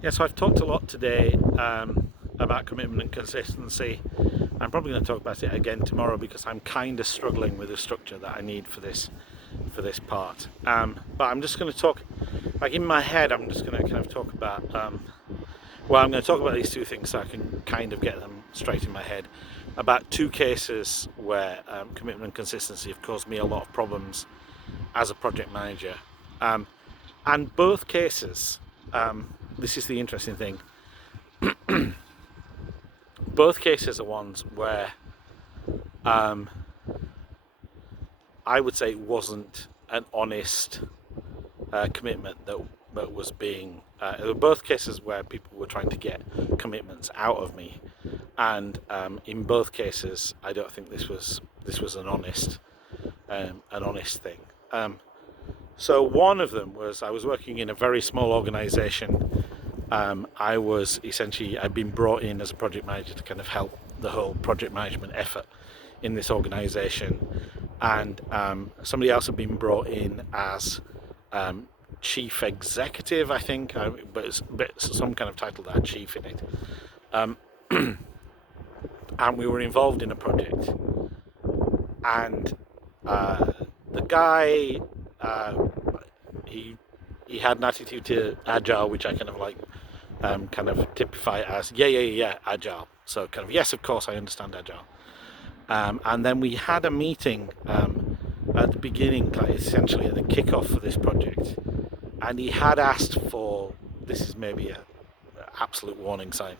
Yeah, so I've talked a lot today about commitment and consistency. I'm probably going to talk about it again tomorrow because I'm kind of struggling with the structure that I need for this part. But I'm just going to talk, like in my head, I'm just going to kind of talk about. I'm going to talk about these two things so I can kind of get them straight in my head. About two cases where commitment and consistency have caused me a lot of problems as a project manager, um, and both cases. This is the interesting thing. Both cases are ones where um, I would say it wasn't an honest commitment that was being. There were both cases where people were trying to get commitments out of me, and in both cases, I don't think this was an honest thing. So one of them was I was working in a very small organisation. I'd been brought in as a project manager to kind of help the whole project management effort in this organisation, and somebody else had been brought in as chief executive, I think, but it's some kind of title that had chief in it. Um, and we were involved in a project, and the guy, he he had an attitude to agile, which I kind of like, kind of typify it as yeah, agile. So kind of yes, of course I understand agile. And then we had a meeting at the beginning, like essentially at the kickoff for this project, and he had asked for, this is maybe a absolute warning sign.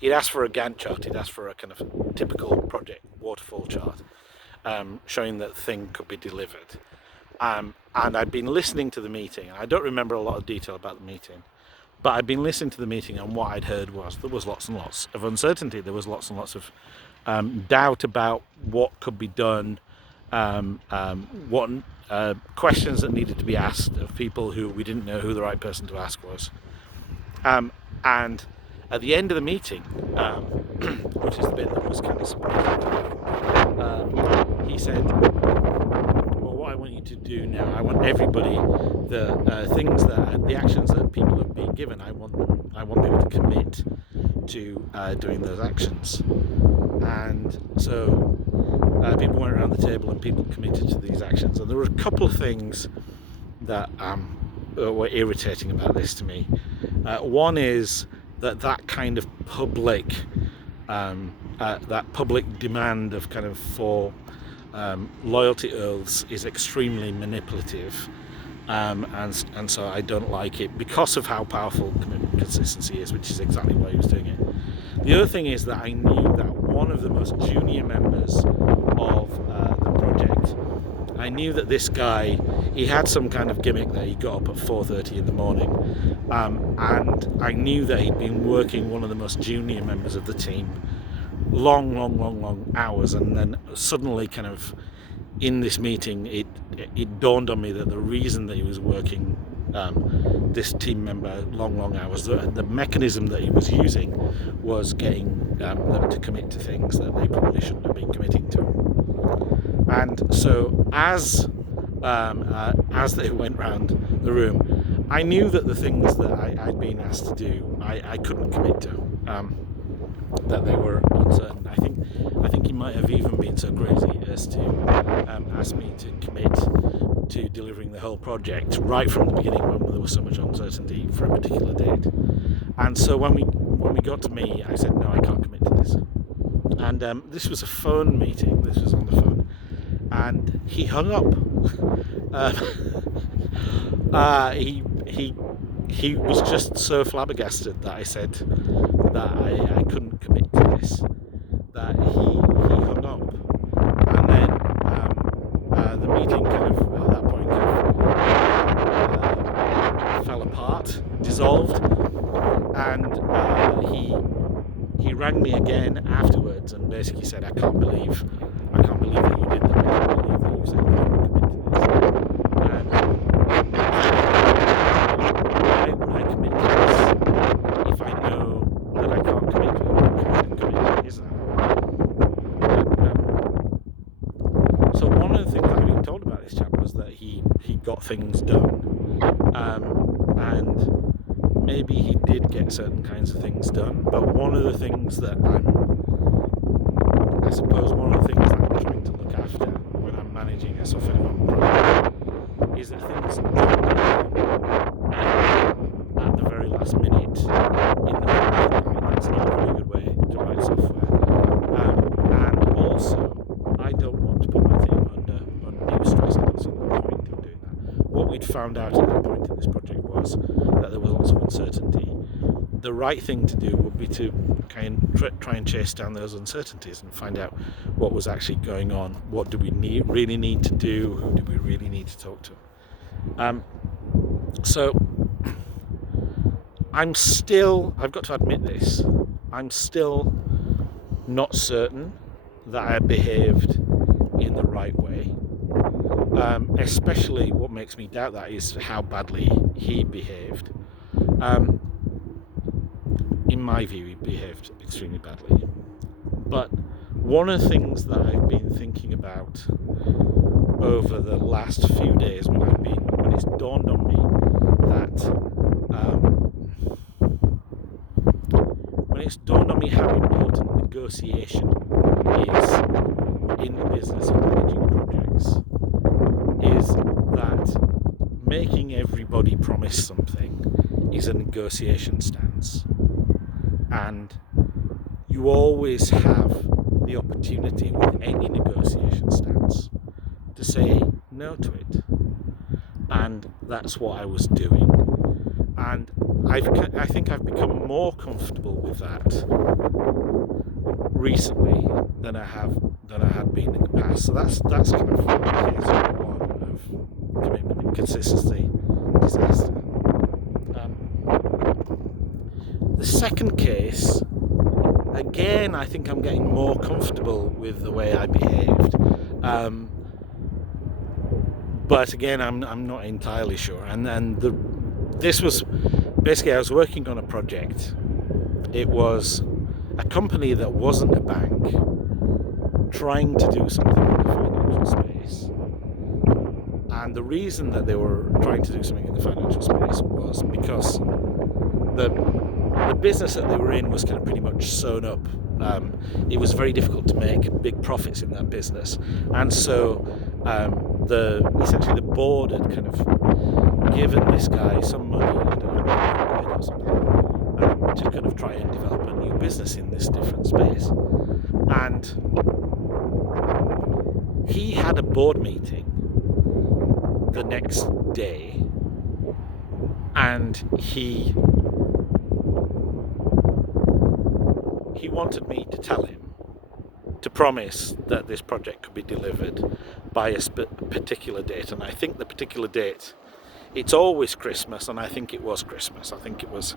He'd asked for a Gantt chart. He'd asked for a kind of typical project waterfall chart, showing that the thing could be delivered. And I'd been listening to the meeting, and I don't remember a lot of detail about the meeting, but I'd been listening to the meeting, and what I'd heard was there was lots and lots of uncertainty. There was lots and lots of doubt about what could be done, what questions that needed to be asked of people who we didn't know who the right person to ask was. And at the end of the meeting, which is the bit that was kind of surprising, he said, well, what I want you to do now, I want everybody, the actions that people have been given, I want them to commit to doing those actions. And so people went around the table and people committed to these actions. And there were a couple of things that were irritating about this to me. One is that kind of public demand of kind of for loyalty oaths is extremely manipulative, and so I don't like it because of how powerful commitment consistency is, which is exactly why he was doing it. The other thing is that I knew that one of the most junior members of the project, I knew that this guy, he had some kind of gimmick that he got up at 4:30 in the morning, and I knew that he'd been working one of the most junior members of the team long hours, and then suddenly kind of in this meeting it dawned on me that the reason that he was working this team member long hours, the mechanism that he was using was getting them to commit to things that they probably shouldn't have been committing to. And so as they went round the room, I knew that the things that I'd been asked to do I couldn't commit to, that they were uncertain. I think he might have even been so crazy as to ask me to commit to delivering the whole project right from the beginning when there was so much uncertainty for a particular date. And so when we got to me, I said no, I can't commit to this. And this was a phone meeting. This was on the phone, and he hung up. He was just so flabbergasted that I said that I couldn't commit to this, that he hung up. And then the meeting kind of, at that point, kind of fell apart, dissolved, and he rang me again afterwards and basically said, I can't believe that you did that. I can't believe that you said you couldn't commit to this. Why would I commit to this if I know that I can't commit to it? What kind of commitment is that? So one of the things I've been told about this chap was that he got things done, and maybe he did get certain kinds of things done, but one of the things that I'm trying to look after when I'm managing a software development project is that things don't happen at the very last minute in the middle of the night. That's not a very good way to write software. And also, I don't want to put my team under undue stress. I don't see the point in doing that. What we'd found out at that point in this project was that there was lots of uncertainty. The right thing to do would be to try and chase down those uncertainties and find out what was actually going on. What do we really need to do? Who do we really need to talk to? So I've got to admit this, I'm still not certain that I behaved in the right way. Especially what makes me doubt that is how badly he behaved. In my view, he behaved extremely badly. But one of the things that I've been thinking about over the last few days when it's dawned on me how important negotiation is in the business of managing projects, is that making everybody promise something is a negotiation stance, and you always have the opportunity with any negotiation stance to say no to it, and that's what I was doing. And I think I've become more comfortable with that recently than I had been in the past. So that's kind of case one of commitment and consistency disaster. The second case, again, I think I'm getting more comfortable with the way I behaved. But again, I'm not entirely sure. This was basically, I was working on a project. It was a company that wasn't a bank trying to do something in the financial space. And the reason that they were trying to do something in the financial space was because the business that they were in was kind of pretty much sewn up. It was very difficult to make big profits in that business, and so essentially the board had kind of given this guy some money, I don't know, or something, to kind of try and develop a new business in this different space. And he had a board meeting the next day, and he wanted me to tell him to promise that this project could be delivered by a particular date. And I think the particular date, it's always Christmas, and I think it was Christmas. I think it was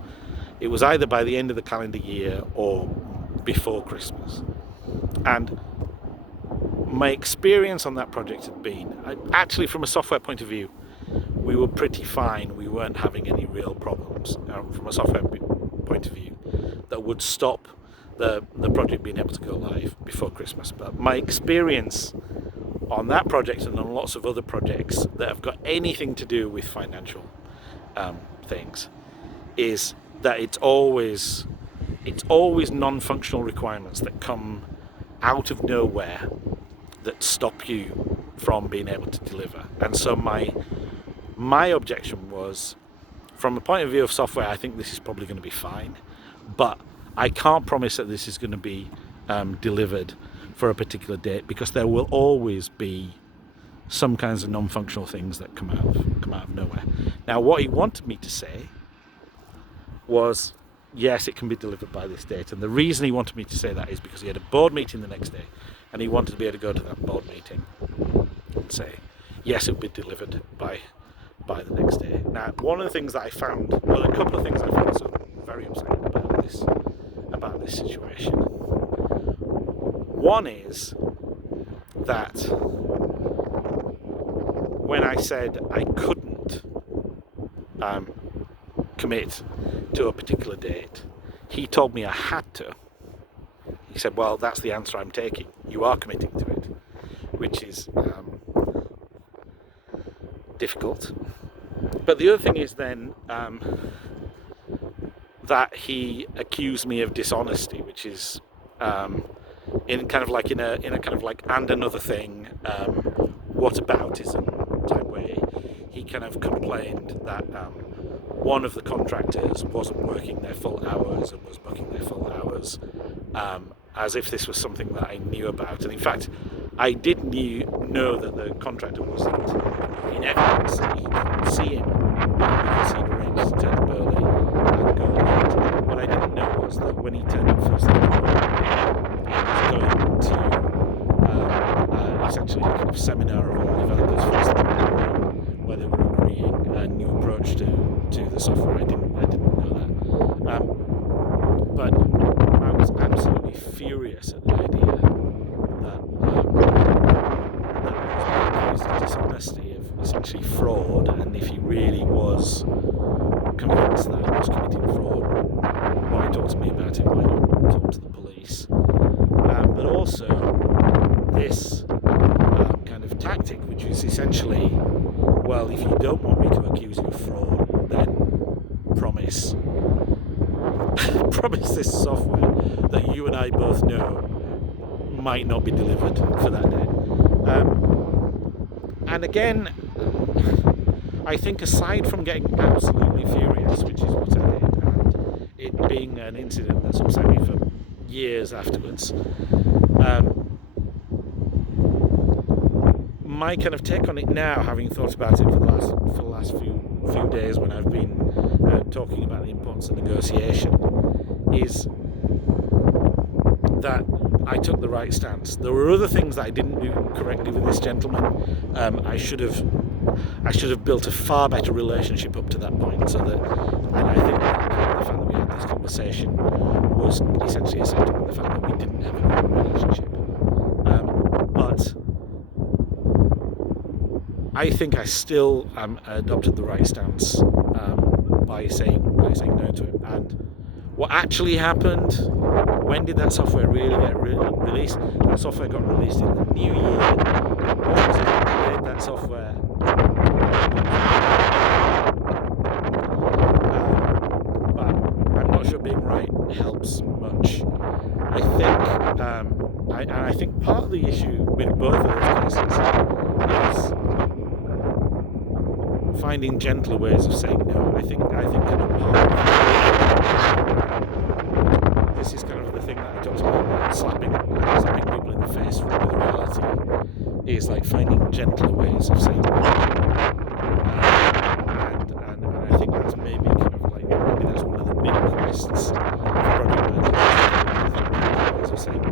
either by the end of the calendar year or before Christmas. And my experience on that project had been, actually from a software point of view, we were pretty fine. We weren't having any real problems from a software point of view that would stop the project being able to go live before Christmas. But my experience on that project and on lots of other projects that have got anything to do with financial things is that it's always non-functional requirements that come out of nowhere that stop you from being able to deliver. And so my objection was, from the point of view of software, I think this is probably going to be fine, but I can't promise that this is going to be delivered for a particular date, because there will always be some kinds of non-functional things that come out of nowhere. Now, what he wanted me to say was, yes, it can be delivered by this date. And the reason he wanted me to say that is because he had a board meeting the next day, and he wanted to be able to go to that board meeting and say, yes, it will be delivered by the next day. Now, one of the things that I found, well, a couple of things I found so very upsetting about this situation. One is that when I said I couldn't commit to a particular date, he told me I had to. He said, well, that's the answer I'm taking. You are committing to it, which is difficult. But the other thing is then, that he accused me of dishonesty, which is in kind of like in a kind of like and another thing, whataboutism type way. He kind of complained that one of the contractors wasn't working their full hours and was booking their full hours, as if this was something that I knew about. And in fact, I did know that the contractor wasn't in evidence. He couldn't see him because he'd arranged to turn up early and go late. What I didn't know was that when he turned up first thing in the morning, he was going to essentially a kind of seminar of all developers first thing in the morning, where they were agreeing a new approach to the software. I didn't know that, but I was absolutely furious at the idea that I was being accused of dishonesty, of essentially fraud, and if he really was convinced that I was committing fraud, why talk to me about it? Why not talk to the police? But also this kind of tactic, which is essentially, well, if you don't want me to accuse you of fraud, then promise this software that you and I both know might not be delivered for that day. And again, I think aside from getting absolutely furious, which is what I did, and it being an incident that's upset me for years afterwards, my kind of take on it now, having thought about it for the last few days when I've been talking about the importance of negotiation, is that I took the right stance. There were other things that I didn't do correctly with this gentleman. I should have built a far better relationship up to that point, so that, and I think the fact that we had this conversation was essentially a symptom of the fact that we didn't have a good relationship. But I think I still adopted the right stance by saying no to it. And what actually happened? When did that software really get released? That software got released in the new year. What was it that made that software? But I'm not sure being right helps much. I think, I think part of the issue with both of those cases is finding gentler ways of saying no. I think kind of part of this is kind of the thing that I talked about slapping people in the face with reality, is like finding gentler ways of saying no. And I think that's maybe kind of like, maybe that's one of the big quests for project managers, ways of saying no.